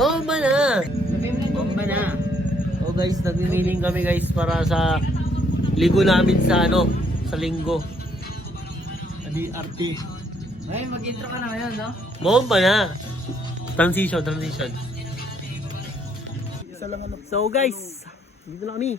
Bomba na! Bomba na! O guys, nagmi-meeting kami guys para sa ligo namin sa sa linggo. Adi RT. Ay, mag-intro ka na ngayon, no? Bomba na! Transition. So guys, dito na kami.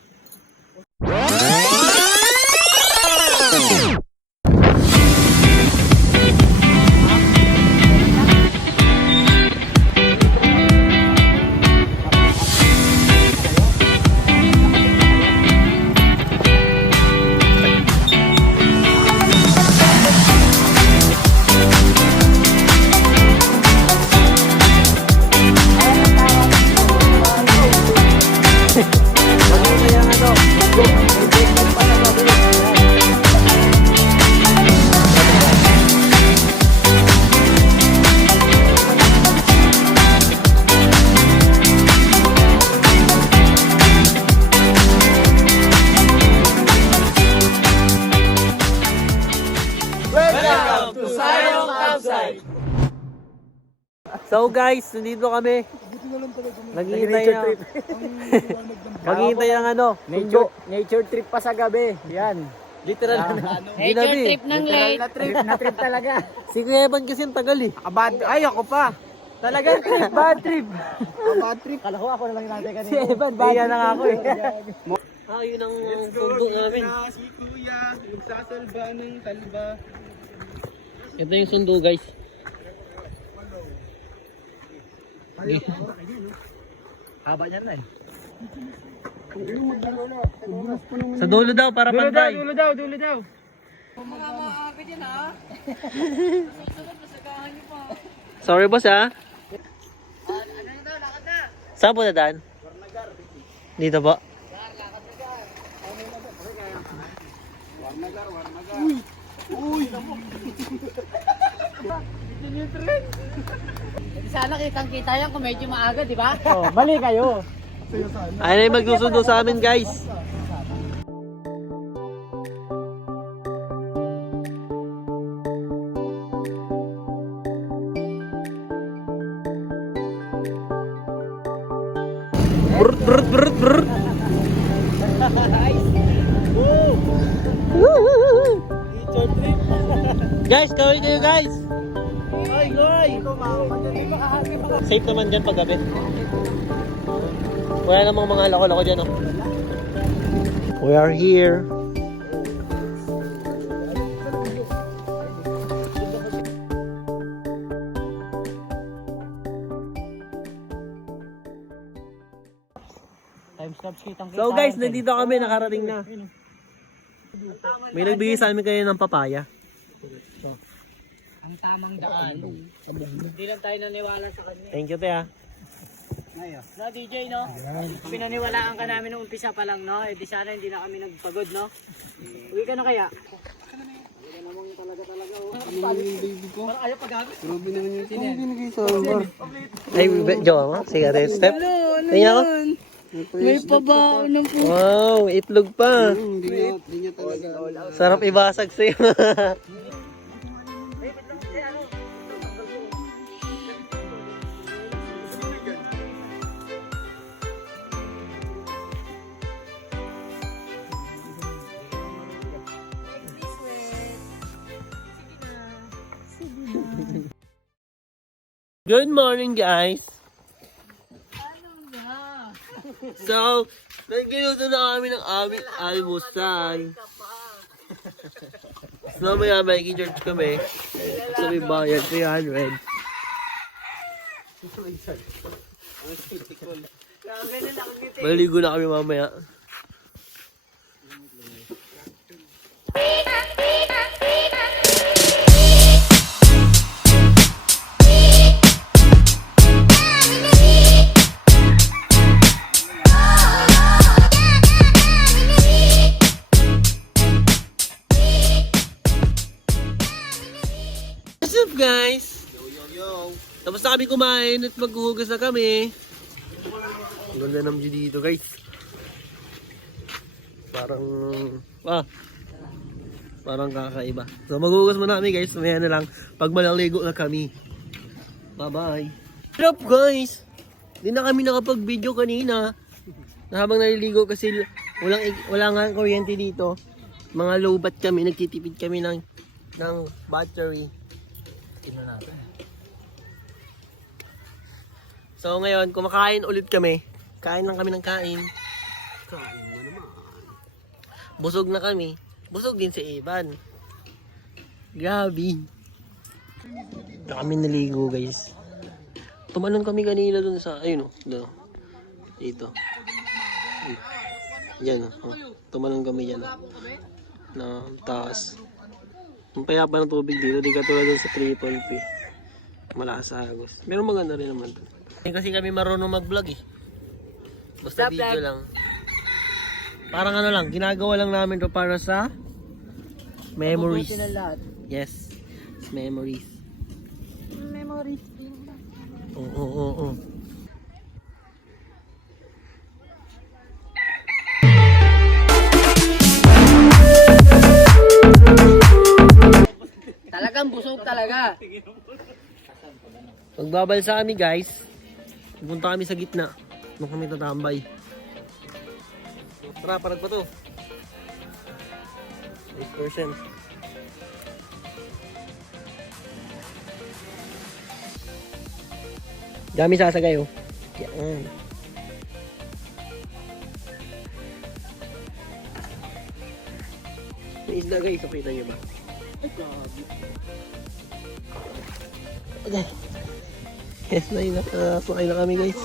So guys, nandito kami. Naghihintay na. Maghihintay ng Nature trip pa sa gabi. Yan. Literal na. Nature trip ng late. Na trip talaga. Si Kuya Evan kasi ang tagal eh. Ay, ako pa. Talagang trip, bad trip. Bad trip. Kala ko ako na lang natin kanina. Si Evan, bad trip. Na ako eh. Yun ang sundo namin. Si Kuya, magsasalba ng talba. Ito yung sundo guys. Haba niyan na eh. Sa dulo daw para pantay. Dulo daw. Sorry boss ha. Saan po dadaan? Dito po. Sana kitang-kita yan kung medyo maaga, di ba? Oh, mali kayo. Ayun ay magsusundo sa amin guys. Brr. Guys, kawin kayo guys. Safe naman dyan pag gabi. Wala namang mga loko-loko dyan, oh. We are here. So guys, nandito kami, nakarating na. May nagbigay sa amin kayo ng papaya. Ang tamang daan. Hindi lang tayo naniwala sa kanya. Thank you, Tia. No, DJ, no? Pinaniwalaan ka namin nung umpisa pa lang, no? Eh, di sana hindi na kami nagpagod, no? Uwi ka na kaya? Ayaw pag-gamit. Ay, jowa mo? Sige, step. Tingnan ako. May pabaon ng puso. Wow, itlog pa. Sarap ibasag sa'yo. Good morning guys. So, nagkiluto na kami ng aming almusal. So, mamaya makikicharge kami. So, may bayad 300. Maligo na kami mamaya. What's up guys? Tapos na kami kumain at maghuhugas na kami. Ang ganda ng view dito guys. Parang kakaiba. So maghuhugas muna kami guys. Mamaya na lang pag malaligo na kami. Bye bye. What's up guys? Hindi na kami nakapag-video kanina. Na habang naliligo kasi wala nga kuryente dito. Mga low-bat kami, nagtitipid kami ng battery. Tingnan natin. So ngayon, kumakain ulit kami. Kain lang kami ng kain. Kain mo naman. Busog na kami. Busog din si Evan. Grabe. Na kami naligo guys. Tumalon kami kanina dun sa, ayun o, doon. Dito. Yan o. Tumalon kami yan o. Na taas. Ang payapa ng tubig dito, di katulad dun sa Triple P. Malakas sa agos. Meron maganda rin naman dun. Kasi kami marunong mag-vlog eh. Basta video lang. Parang ano lang, ginagawa lang namin to para sa memories. Yes. It's memories. Memories. Oo. Talagang busog talaga. Magbabalsa kami guys. Pupunta kami sa gitna. Doon kami tatambay. Tara, parag pa to. 8%. Dami sasagay oh. Yan. May isda guys, nakita niyo ba? Ay, grabe. Okay. Yes, nakasakay na kami guys.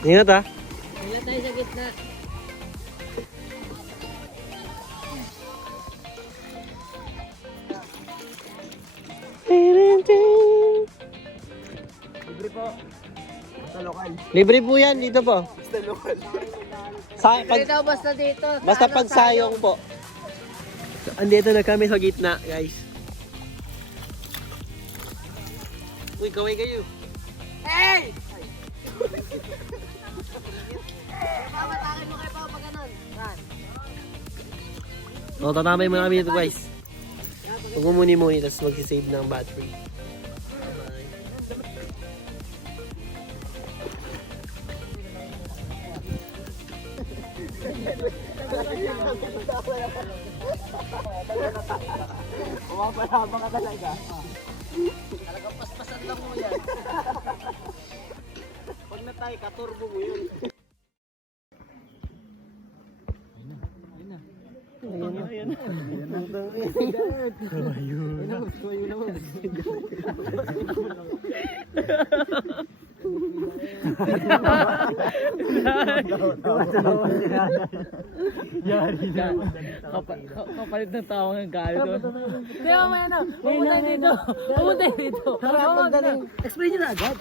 Ingat ah. Ingat tayo sa gitna. Libre po. Sa lokal. Libre po yan, dito po. Sa lokal. Dito, basta dito. Basta pagsayong po. So, andito na kami sa gitna, guys. Uy, kaway kayo. Hey! Papatakin mo kayo pa pag ganun. O, tatamay muna kami dito, guys. Pagmumuni-muni, tapos mag-save ng battery. Pumapalaba ka talaga. Talagang paspasan lang mo yan. Pag natay, katurbo mo yun. Kapalit ng tawang ng galo doon. Kaya may ano, pumunta dito. Pumunta dito. Explain nyo na agad.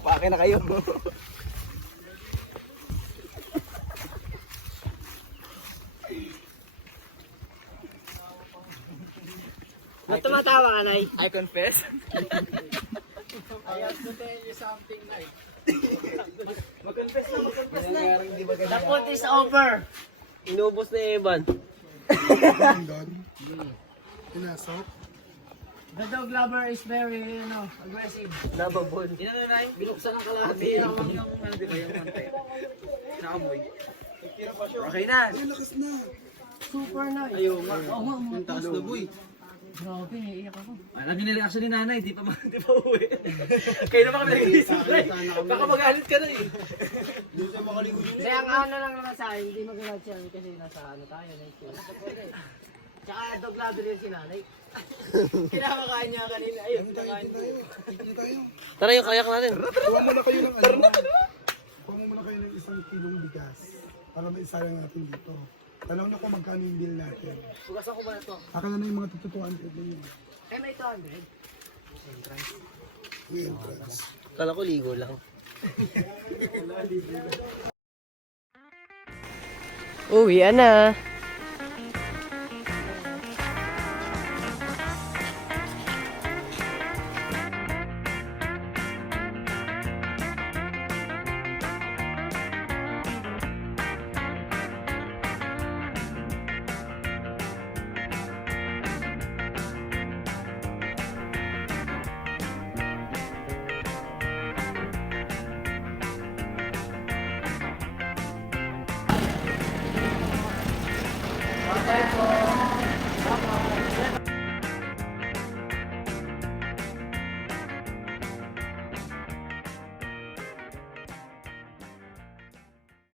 Pake na kayo. Ba't tumatawa ka, Nay? I confess. Mag-confess na. The food is over. Inubos na Evan. Pinasok. The dog lover is very, aggressive. Nababon. Binuksan ang kalahati. Nakamoy. Okay na. Ay, lakas na. Super na. Ayaw nga. Ang taas na boy. Grabe, naiiyak ako. Lagi na reaction ni nanay, di pa uwi. Kayo naman kami nag-iisip na eh. Baka magalit ka na eh. Hindi, ang ano lang naman sa akin, hindi mag-relax yan kasi nasa ano tayo, next year. Tsaka dog lover yun si nanay. Kinakakain niya kanina. Ayun, kinakain ko. Tara yung kayak natin. Kuha muna kayo ng ano. Kuha muna kayo ng 1 kilong bigas. Para maisayang natin dito. Tanong niyo kung magkano yung bill natin. Bukasan ko ba ito? Akin na yung mga tututuan ko din. Eh, may 200. Yung entrance. Kala ko ligo lang. Uwi na. Let's go.